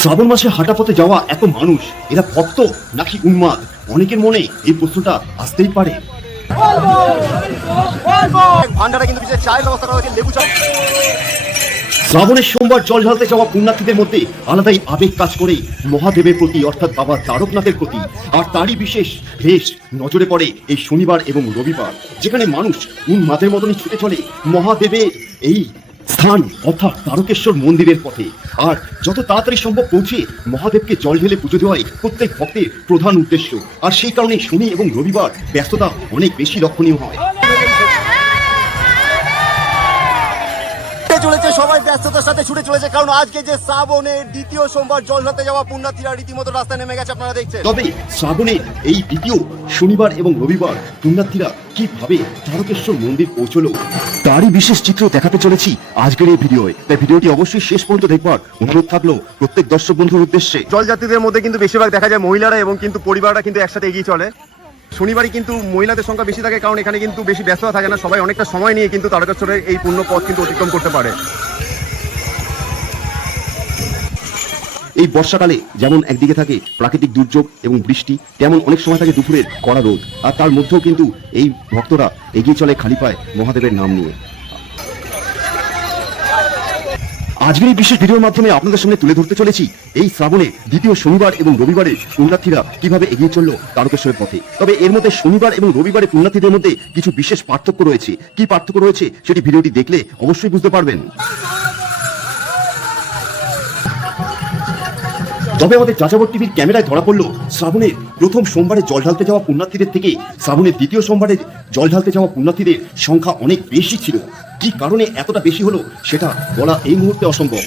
শ্রাবণ মাসে হাঁটা পথে যাওয়া এত মানুষ, এরা ভক্ত নাকি উন্মাদ? অনেকের মনে এই প্রশ্নটা আসতেই পারে। ভান্ডারে কিন্তু বিশেষ চায়ের ব্যবস্থা করা হয়েছে, লেবু চা। শ্রাবণের সোমবার জল ঢালতে যাওয়া পুণ্যার্থীদের মধ্যে আলাদাই আবেগ কাজ করে মহাদেবের প্রতি, অর্থাৎ বাবা তারকনাথের প্রতি। আর তারই বিশেষ বেশ নজরে পড়ে এই শনিবার এবং রবিবার, যেখানে মানুষ উন্মাদের মতনই ছুটে চলে মহাদেবের এই স্থান অর্থাৎ তারকেশ্বর মন্দিরের পথে। আর যত তাড়াতাড়ি সম্ভব পৌঁছে মহাদেবকে জল ঢেলে পুজো দেওয়াই প্রত্যেক ভক্তের প্রধান উদ্দেশ্য। আর সেই কারণে শনি এবং রবিবার ব্যস্ততা অনেক বেশি লক্ষণীয় হয়। চলেছে সবাই ব্যস্ততার সাথে ছুটে চলেছে, কারণ আজকে যে শ্রাবণের দ্বিতীয় সোমবার জল ঢালতে যাওয়া পুণ্যার্থীরা রীতিমতো রাস্তায় নেমে গেছে, আপনারা দেখছেন। তবে শ্রাবণের এই দ্বিতীয় শনিবার এবং রবিবার পুণ্যার্থীরা কিভাবে তারকেশ্বর মন্দির পৌঁছলো, তারই বিশেষ চিত্র দেখাতে চলেছি আজকের এই ভিডিওয়। তাই ভিডিওটি অবশ্যই শেষ পর্যন্ত দেখবার অনুরোধ থাকলো প্রত্যেক দর্শক বন্ধুর উদ্দেশ্যে। জলযাত্রীদের মধ্যে কিন্তু বেশিরভাগ দেখা যায় মহিলারা, এবং কিন্তু পরিবাররা কিন্তু একসাথে এগিয়ে চলে। শনিবারই কিন্তু মহিলাদের সংখ্যা বেশি থাকে, কারণ এখানে কিন্তু বেশি ব্যস্ততা থাকে না, সবাই অনেকটা সময় নিয়ে কিন্তু তারকেশ্বরের এই পূর্ণ পথ কিন্তু অতিক্রম করতে পারে। এই বর্ষাকালে যেমন একদিকে থাকে প্রাকৃতিক দুর্যোগ এবং বৃষ্টি, তেমন অনেক সময় থাকে দুপুরের কড়া রোদ। আর তার মধ্যেও কিন্তু এই ভক্তরা এগিয়ে চলে খালি পায় মহাদেবের নাম নিয়ে। আজকের এই বিশেষ ভিডিওর মাধ্যমে আপনাদের সামনে তুলে ধরতে চলেছি এই শ্রাবণে দ্বিতীয় শনিবার এবং রবিবারে পুণ্যার্থীরা কিভাবে এগিয়ে চললো তারকেশ্বরের পথে। তবে এর মধ্যে শনিবার এবং রবিবারে পুণ্যার্থীদের মধ্যে কিছু বিশেষ পার্থক্য রয়েছে। কি পার্থক্য রয়েছে সেটি ভিডিওটি দেখলে অবশ্যই বুঝতে পারবেন। তবে আমাদের যাযাবর টিভির ক্যামেরায় ধরা পড়লো শ্রাবণের প্রথম সোমবারে জল ঢালতে যাওয়া পুণ্যার্থীদের থেকে শ্রাবণের দ্বিতীয় সোমবারে জল ঢালতে যাওয়া পুণ্যার্থীদের সংখ্যা অনেক বেশি ছিল। কি কারণে এতটা বেশি হলো সেটা বলা এই মুহূর্তে অসম্ভব।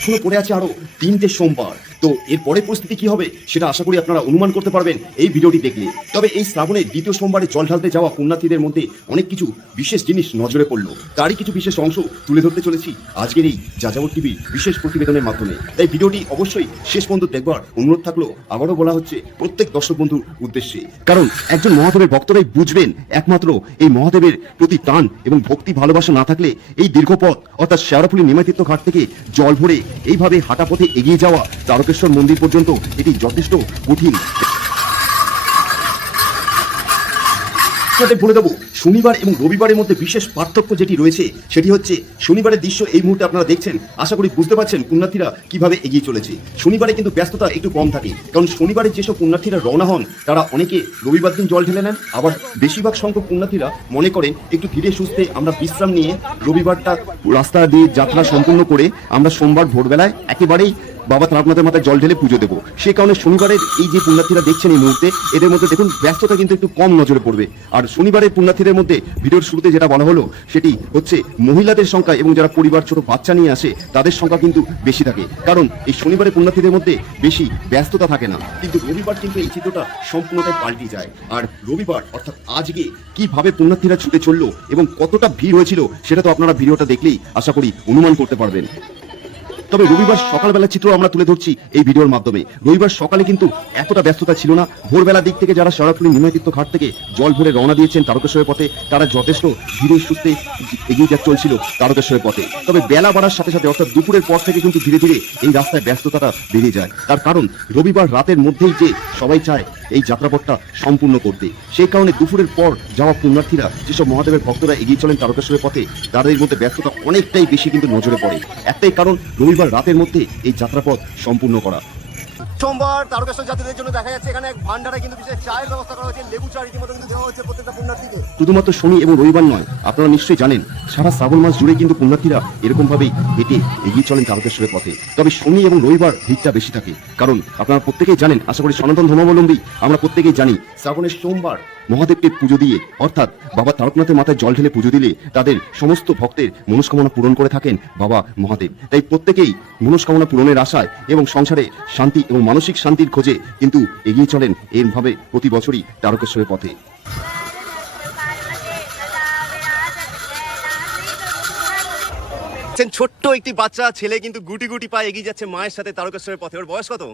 এখনো পড়ে আছে আরো 3টে সোমবার। তো এর পরে পরিস্থিতি কি হবে সেটা আশা করি আপনারা অনুমান করতে পারবেন এই ভিডিওটি দেখলে। তবে এই শ্রাবণের দ্বিতীয় সোমবারে জল ঢালতে যাওয়া পুণ্যার্থীদের মধ্যে অনেক কিছু বিশেষ জিনিস নজরে পড়লো, তারই কিছু বিশেষ অংশ তুলে ধরতে চলেছি আজকের এই যাযাবর টিভির বিশেষ প্রতিবেদনের মাধ্যমে। তাই ভিডিওটি অবশ্যই শেষ পর্যন্ত দেখবার অনুরোধ থাকলো। আবারও বলা হচ্ছে প্রত্যেক দর্শক বন্ধুর উদ্দেশ্যে, কারণ একজন মহাদেবের ভক্তরাই বুঝবেন একমাত্র এই মহাদেবের প্রতি টান এবং ভক্তি ভালোবাসা না থাকলে এই দীর্ঘ পথ অর্থাৎ শেওড়াফুলি নিমাতীর্থ ঘাট থেকে জল ভরে এইভাবে হাঁটা পথে এগিয়ে যাওয়া তারকেশ্বর মন্দির পর্যন্ত এটি যথেষ্ট কঠিন। বলে দেবো শনিবার এবং রবিবারের মধ্যে বিশেষ পার্থক্য যেটি রয়েছে সেটি হচ্ছে শনিবারের দৃশ্য এই মুহূর্তে আপনারা দেখছেন। আশা করি বুঝতে পারছেন পুণ্যার্থীরা কিভাবে এগিয়ে চলেছে। শনিবারে কিন্তু ব্যস্ততা একটু কম থাকে, কারণ শনিবারে যেসব পুণ্যার্থীরা রওনা হন তারা অনেকে রবিবার দিন জল ঢেলে নেন। আবার বেশিরভাগ সংখ্যক পুণ্যার্থীরা মনে করেন একটু ধীরে সুস্থে আমরা বিশ্রাম নিয়ে রবিবারটা রাস্তা দিয়ে যাত্রা সম্পূর্ণ করে আমরা সোমবার ভোরবেলায় একেবারেই বাবা তারকনাথের মাথায় জল ঢেলে পুজো দেবো। সেই কারণে শনিবারের এই যে পুণ্যার্থীরা দেখছেন এই মুহূর্তে, এদের মধ্যে দেখুন ব্যস্ততা কিন্তু একটু কম নজরে পড়বে। আর শনিবারের পুণ্যার্থীদের মধ্যে ভিডিওর শুরুতে যেটা বলা হলো সেটি হচ্ছে মহিলাদের সংখ্যা এবং যারা পরিবার ছোট বাচ্চা নিয়ে আসে তাদের সংখ্যা কিন্তু বেশি থাকে, কারণ এই শনিবারের পুণ্যার্থীদের মধ্যে বেশি ব্যস্ততা থাকে না। কিন্তু রবিবার কিন্তু এই চিত্রটা সম্পূর্ণটাই পাল্টে যায়। আর রবিবার অর্থাৎ আজকে কিভাবে পুণ্যার্থীরা ছুটে চললো এবং কতটা ভিড় হয়েছিল সেটা তো আপনারা ভিডিওটা দেখলেই আশা করি অনুমান করতে পারবেন। তবে রবিবার সকালবেলা চিত্র আমরা তুলে ধরছি এই ভিডিওর মাধ্যমে। রবিবার সকালে কিন্তু এতটা ব্যস্ততা ছিল না। ভোরবেলার দিক থেকে যারা শেওড়াফুলি নিমাতীর্থ ঘাট থেকে জল ভরে রওনা দিয়েছেন তারকেশ্বরের পথে, তারা যথেষ্ট ধীরে সুস্থে এগিয়ে চলছিল তারকেশ্বরের পথে। তবে বেলা বাড়ার সাথে সাথে অর্থাৎ দুপুরের পর থেকে কিন্তু ধীরে ধীরে এই রাস্তায় ব্যস্ততাটা বেড়ে যায়। তার কারণ রবিবার রাতের মধ্যেই যে সবাই চায় এই যাত্রাপথটা সম্পূর্ণ করতে, সেই কারণে দুপুরের পর যাওয়া পুণ্যার্থীরা যেসব মহাদেবের ভক্তরা এগিয়ে চলেন তারকেশ্বরের পথে তাদের মধ্যে ব্যস্ততা অনেকটাই বেশি কিন্তু নজরে পড়ে। একটাই কারণ রবিবার রাতের মধ্যে এই যাত্রাপথ সম্পূর্ণ করা। সোমবার তারকেশ্বর যাত্রীদের জন্য দেখা যাচ্ছে এখানে এক ভান্ডারে কিন্তু বিশেষ চায়ের ব্যবস্থা করা হয়েছে, লেবু চা রীতিমতো কিন্তু দেওয়া হচ্ছে প্রত্যেকটা পুণ্যার্থীকে। শুধুমাত্র শনি এবং রবিবার নয়, আপনারা নিশ্চয়ই জানেন সারা শ্রাবণ মাস জুড়ে কিন্তু পুণ্যার্থীরা এরকম ভাবেই হেঁটে এগিয়ে চলেন তারকেশ্বরের পথে। তবে শনি এবং রবিবার ভিড়টা বেশি থাকে, কারণ আপনারা প্রত্যেকেই জানেন, আশা করি সনাতন ধর্মাবলম্বী আমরা প্রত্যেকেই জানি শ্রাবণের সোমবার মহাদেবকে পুজো দিয়ে অর্থাৎ বাবা তারকনাথের মাথায় জল ঢেলে পুজো দিলে তাদের সমস্ত ভক্তের মনস্কামনা পূরণ করে থাকেন বাবা মহাদেব। তাই প্রত্যেকেই মনস্কামনা পূরণের আশায় এবং সংসারে শান্তি এবং মানসিক শান্তির খোঁজে কিন্তু এগিয়ে চলেন এরভাবে প্রতি বছরই তারকেশ্বরের পথে। ছোট্ট একটি বাচ্চা ছেলে কিন্তু গুটি গুটি পায়ে এগিয়ে যাচ্ছে মায়ের সাথে তারকেশ্বরের পথে। ওর বয়স কত?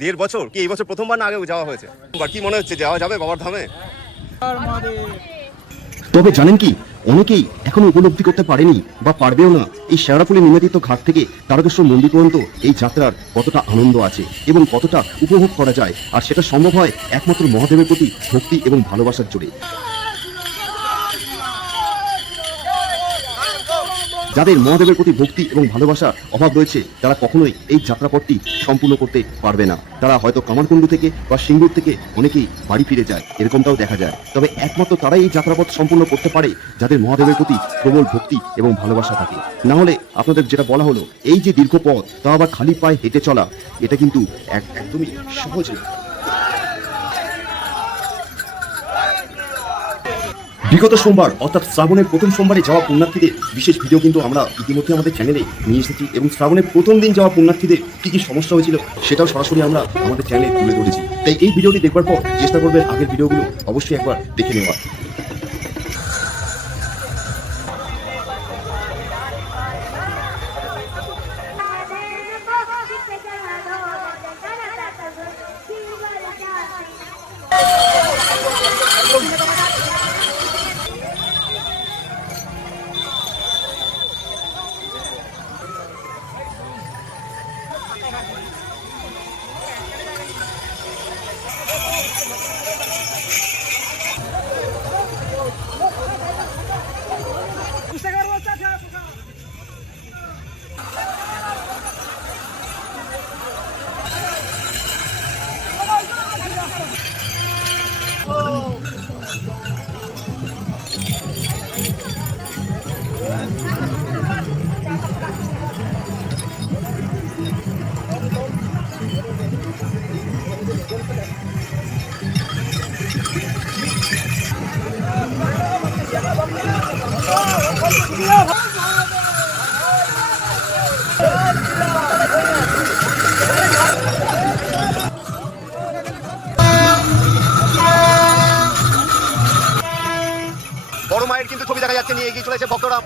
1.5 বছর। কি এই বছর প্রথমবার না আগেও যাওয়া হয়েছে? কি মনে হচ্ছে যাওয়া যাবে বাবার ধামে? তবে জানেন কি, অনেকেই এখনো উপলব্ধি করতে পারেনি বা পারবেও না এই শেওড়াফুলি নিবেদিত ঘাট থেকে তারকেশ্বর মন্দির পর্যন্ত এই যাত্রার কতটা আনন্দ আছে এবং কতটা উপভোগ করা যায়। আর সেটা সম্ভব হয় একমাত্র মহাদেবের প্রতি ভক্তি এবং ভালোবাসার জোরে। যাদের মহাদেবের প্রতি ভক্তি এবং ভালোবাসা অভাব রয়েছে, তারা কখনোই এই যাত্রাপথটি সম্পূর্ণ করতে পারবে না। তারা হয়তো কামারকুণ্ডু থেকে বা সিঙ্গুর থেকে অনেকেই বাড়ি ফিরে যায়, এরকমটাও দেখা যায়। তবে একমাত্র তারাই এই যাত্রাপথ সম্পূর্ণ করতে পারে যাদের মহাদেবের প্রতি প্রবল ভক্তি এবং ভালোবাসা থাকে। না হলে আপনাদের যেটা বলা হলো, এই যে দীর্ঘ পথ, তা আবার খালি পায়ে হেঁটে চলা, এটা কিন্তু একদমই সহজ না। বিগত সোমবার অর্থাৎ শ্রাবণের প্রথম সোমবারে যাওয়া পুণ্যার্থীদের বিশেষ ভিডিও কিন্তু আমরা ইতিমধ্যে আমাদের চ্যানেলে নিয়ে এসেছি এবং শ্রাবণের প্রথম দিন যাওয়া পুণ্যার্থীদের কি কি সমস্যা হয়েছিল সেটাও সরাসরি আমরা আমাদের চ্যানেলে তুলে ধরেছি। তাই এই ভিডিওটি দেখবার পর চেষ্টা করবেন আগের ভিডিওগুলো অবশ্যই একবার দেখে নেওয়ার। বড় মায়ের কিন্তু ছবি দেখা যাচ্ছে, নিয়ে এগিয়ে চলেছে ভক্তরা।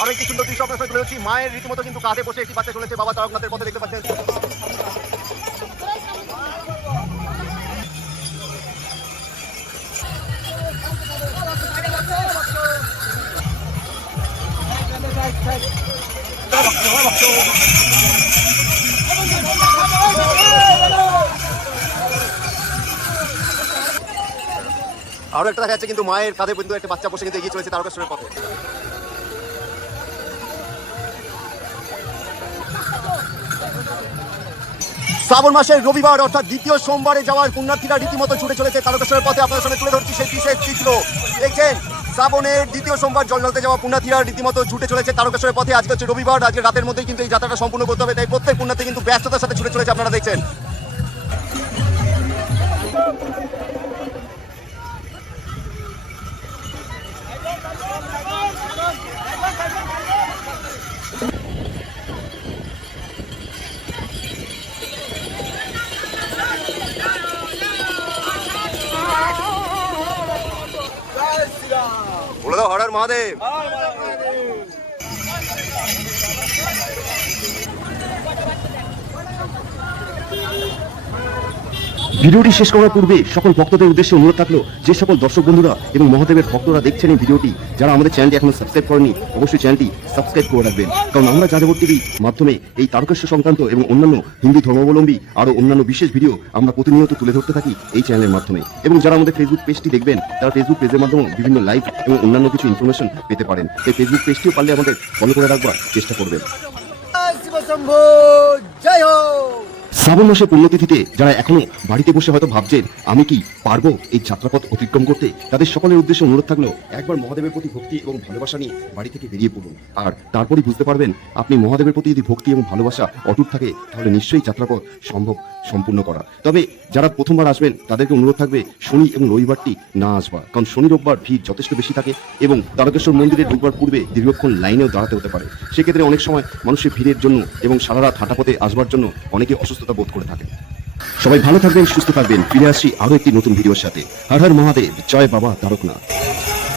আরো একটি সুন্দর দৃশ্য আপনার সাথে তুলে ধরছি। মায়ের রীতিমতো কিন্তু কাঁধে বসে একটি বাচ্চা চলেছে বাবা তারকনাথের পথে, দেখতে পাচ্ছেন। আরো একটা দেখা যাচ্ছে কিন্তু মায়ের কাঁধে কিন্তু একটা বাচ্চা বসে কিন্তু এগিয়ে চলেছে তারকেশ্বরের পথে। শ্রাবণ মাসের রবিবার অর্থাৎ দ্বিতীয় সোমবারে যাওয়ার পুণ্যার্থীরা রীতিমতো ছুটে চলেছে তারকেশ্বরের পথে। আপনাদের সামনে তুলে ধরছি সেই বিশেষ চিত্র। দেখছেন, শ্রাবণের দ্বিতীয় সোমবার জল ঢালতে যাওয়া পুণ্যার্থীরা রীতিমতো ছুটে চলেছে তারকেশ্বরের পথে। আজকে হচ্ছে রবিবার, আজকে রাতের মধ্যেই কিন্তু এই যাত্রাটা সম্পূর্ণ করতে হবে, তাই প্রত্যেক পুণ্যার্থী কিন্তু ব্যস্ততার সাথে ছুটে চলেছে, আপনারা দেখছেন। বলে দাও হর হর মহাদেব। ভিডিওটি শেষ করার পূর্বে সকল ভক্তদের উদ্দেশ্যে অনুরোধ থাকলো, যে সকল দর্শক বন্ধুরা এবং মহাদেবের ভক্তরা দেখছেন এই ভিডিওটি, যারা আমাদের চ্যানেলটি এখনো সাবস্ক্রাইব করেনি, অবশ্যই চ্যানেলটি সাবস্ক্রাইব করে রাখবেন। কারণ আমরা যাযাবর টিভির মাধ্যমে এই তারকেশ্বর সংক্রান্ত এবং অন্যান্য হিন্দু ধর্মাবলম্বী আরও অন্যান্য বিশেষ ভিডিও আমরা প্রতিনিয়ত তুলে ধরতে থাকি এই চ্যানেলের মাধ্যমে। এবং যারা আমাদের ফেসবুক পেজটি দেখবেন, তারা ফেসবুক পেজের মাধ্যমে বিভিন্ন লাইভ এবং অন্যান্য কিছু ইনফরমেশন পেতে পারেন। সেই ফেসবুক পেজটিও পারলে আমাদের ফলো করে রাখবার চেষ্টা করবেন। জয় হো। শ্রাবণ মাসের পুণ্যতিথিতে যারা এখনো বাড়িতে বসে হয়তো ভাবছেন আমি কি পারবো এই যাত্রাপথ অতিক্রম করতে, তাদের সকলের উদ্দেশ্যে অনুরোধ থাকলো, একবার মহাদেবের প্রতি ভক্তি এবং ভালোবাসা নিয়ে বাড়ি থেকে বেরিয়ে পড়ুন। আর তারপরই বুঝতে পারবেন আপনি মহাদেবের প্রতি যদি ভক্তি এবং ভালোবাসা অটুট থাকে, তাহলে নিশ্চয়ই যাত্রাপথ সম্পূর্ণ করা। তবে যারা প্রথমবার আসবেন তাদেরকে অনুরোধ থাকবে শনি এবং রবিবারটি না আসবার, কারণ শনি রোববার ভিড় যথেষ্ট বেশি থাকে এবং তারকেশ্বর মন্দিরে ঢুকবার পূর্বে দীর্ঘক্ষণ লাইনেও দাঁড়াতে হতে পারে। সেক্ষেত্রে অনেক সময় মানুষের ভিড়ের জন্য এবং সারা রাত হাঁটাপথে আসবার জন্য অনেকে অসুস্থতা বোধ করে থাকেন। সবাই ভালো থাকবেন, সুস্থ থাকবেন। ফিরে আসছি আরো একটি নতুন ভিডিওর সাথে। হর হর মহাদেব, জয় বাবা তারকনাথ।